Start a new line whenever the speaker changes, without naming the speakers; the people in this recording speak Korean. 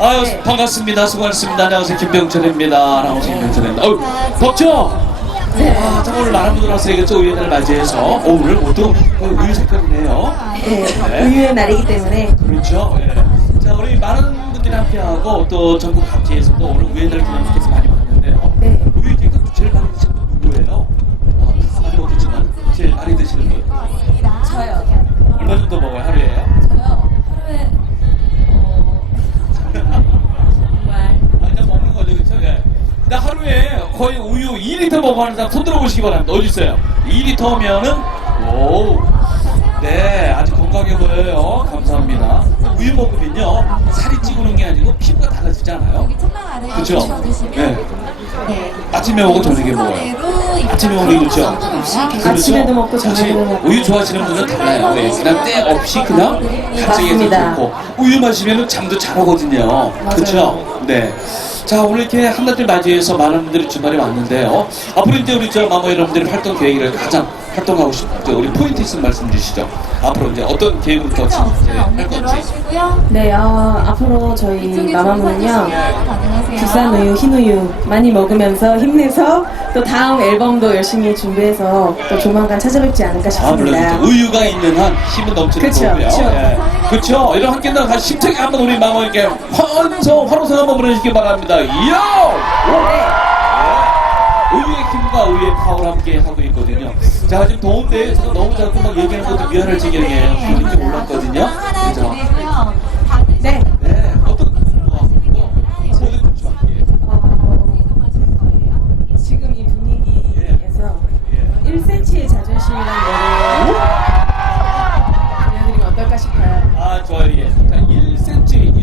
아유
네.
반갑습니다. 수고하셨습니다. 안녕하세요 김병철입니다. 아나운서 김병철입니다. 어유 덥죠? 아, 자, 오늘 많은 분들 와서 또 우연을 맞이해서 어, 오늘 모두 우유 색깔이네요.
네,
네.
우유의 날이기 때문에
그렇죠. 예. 자 우리 많은 분들이 함께하고 또 전국 각지에서도 오늘 우연을 기념해서 많이 우유 2리터 먹어 하는 사람 손 들어보시기 바랍니다. 어디 있어요? 2리터면은 오, 네, 아주 건강해 보여요. 감사합니다. 우유 먹으면요, 살이 찌우는 게 아니고 피부가 달라지잖아요.
안에
그쵸?
주워드시면
네.
네.
아침에 먹고 저녁에 먹어요.
순서대로
아침에 먹는 게 좋죠?
상관없이
아침에도 먹고
사실
저녁에도 먹고.
우유 좋아하시는 분은 달라요. 네, 그냥 때 없이 그냥 갑자기
맞습니다.
좋고 우유 마시면 잠도 잘 오거든요. 그렇죠? 네. 자 오늘 이렇게 한달을 맞이해서 많은 분들이 주말에 왔는데요. 앞으로 이제 우리 저 마마 여러분들이 활동 계획을 가장 활동하고 싶은 우리 포인트 있으면 말씀 주시죠. 앞으로 이제 어떤 계획부터
문제
이제
없으면
할
언니대로
건지.
하시고요.
네, 어, 앞으로 저희 마마무는요
가능하세요.
국산 우유, 흰 우유 많이 먹으면서 힘내서 또 다음 앨범도 열심히 준비해서 또 조만간 찾아뵙지 않을까
아, 물론
싶습니다.
이제 우유가 있는 한 힘은 넘치는
그쵸,
거고요.
그쵸.
예. 그쵸. 이런 함께 나 힘차게 한번 우리 마마에게 환성, 환호성 한번 보내주시기 바랍니다. 이요! 예. 우유의 힘과 우유의 파워를 함께 하고 있거든요. 자, 지금 더운데 제가 너무 자꾸 막 얘기하는 것도 미안할 지경이에요. 힘이 좀 올랐거든요. 그죠?
네.
네. 어떤, 어, 뭐, 모든 좀 할게요.
어, 지금 이 분위기에서
예.
1cm의 자존심이라는 거